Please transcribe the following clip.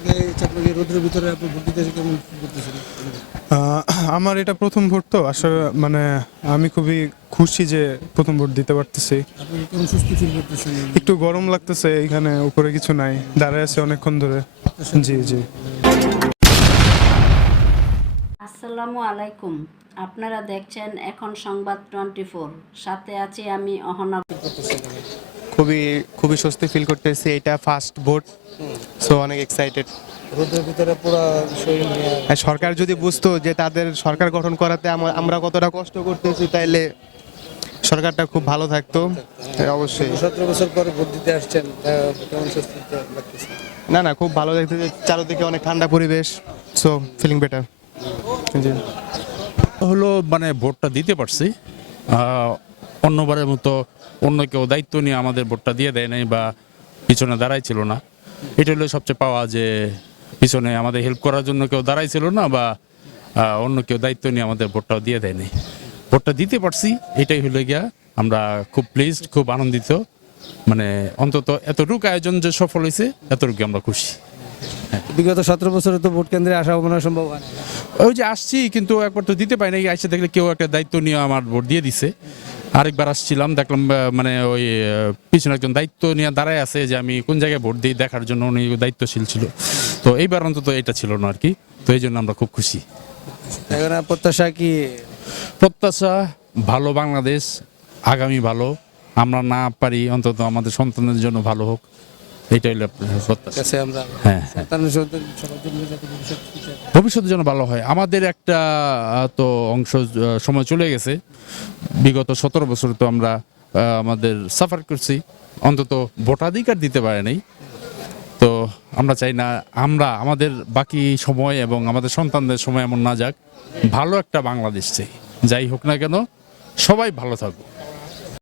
আপনাকে রোদের ভিতরে আপনি ভোট দিতে এসে কেমন feel করতেছেন? আমার এটা প্রথম ভোট তো আসলে মানে আমি খুবই খুশি যে প্রথম ভোট দিতে পারতেছি। আপনি কেমন সুস্থ ফিল করতেছেন? একটু গরম লাগতেছে, এখানে উপরে কিছু নাই, দাঁড়ায় আছে অনেকক্ষণ ধরে। জি জি। আসসালামু আলাইকুম। আপনারা দেখছেন এখন সংবাদ 24, সাথে আছি আমি অহনা। খুবই খুবই স্বস্তি ফিল করতেছি, এটা ফার্স্ট ভোট, সো অনেক এক্সাইটেড। রোদের ভিতরে পুরো শরীর নিয়ে সরকার যদি বুঝতো যে তাদের সরকার গঠন করাতে আমরা কতটা কষ্ট করতেছি, তাইলে সরকারটা খুব ভালো থাকতো। হ্যাঁ, অবশ্যই। 17 বছর পরে ভোট দিতে আসছেন, কেমন স্বস্তি লাগতেছে? না না, খুব ভালো লাগতেছে, চারদিকে অনেক ঠান্ডা পরিবেশ, সো ফিলিং বেটার। জি। হলো মানে ভোটটা দিতে পারছি। অন্যবারের মতো অন্য কেউ দায়িত্ব নিয়ে আমাদের ভোটটা দিয়ে দেয় নাই বা পিছনে দাঁড়াই ছিল না। এটা হলো সবচেয়ে পাওয়া, যে পিছনে আমাদের হেল্প করার জন্য কেউ দাঁড়াই ছিল না বা অন্য কেউ দায়িত্ব নিয়ে আমাদের ভোটটাও দিয়ে দেয় নাই। ভোটটা দিতে পারছি, এটাই হলো গিয়া আমরা খুব প্লিজড, খুব আনন্দিত। মানে অন্তত এতটুকু আয়োজন যে সফল হয়েছে, এতটুকু আমরা খুশি। বিগত 17 বছরে তো ভোট কেন্দ্রে আসা মনে হয় সম্ভব হয় না। ওই যে আসছি, কিন্তু একবার তো দিতে পাই নাই, আসছে দেখলে কেউ একটা দায়িত্ব নিয়ে আমার ভোট দিয়ে দিছে। আরেকবার আসছিলাম, দেখলাম মানে ওই পিছনে একজন দায়িত্ব নিয়ে দাঁড়ায় আছে যে আমি কোন জায়গায় ভোট দিই দেখার জন্য, উনি দায়িত্বশীল ছিল। তো এইবার অন্তত এটা ছিল না আর কি, তো এই জন্য আমরা খুব খুশি। এখন প্রত্যাশা কি? প্রত্যাশা ভালো বাংলাদেশ, আগামী ভালো, আমরা না পারি অন্তত আমাদের সন্তানের জন্য ভালো হোক, এইটাই হলো প্রত্যাশা। কাছে আমরা হ্যাঁ, সন্তানের সাথে সবার জন্য যাতে ভবিষ্যৎ ফিচার ভবিষ্যতের জন্য ভালো হয়। আমাদের একটা তো অংশ সময় চলে গেছে, বিগত 17 বছর তো আমরা আমাদের সাফার করছি, অন্তত ভোটাধিকার দিতে পারে নাই। তো আমরা চাই না আমরা আমাদের বাকি সময় এবং আমাদের সন্তানদের সময় এমন না যাক, ভালো একটা বাংলাদেশ চাই। যাই হোক না কেন, সবাই ভালো থাকুক।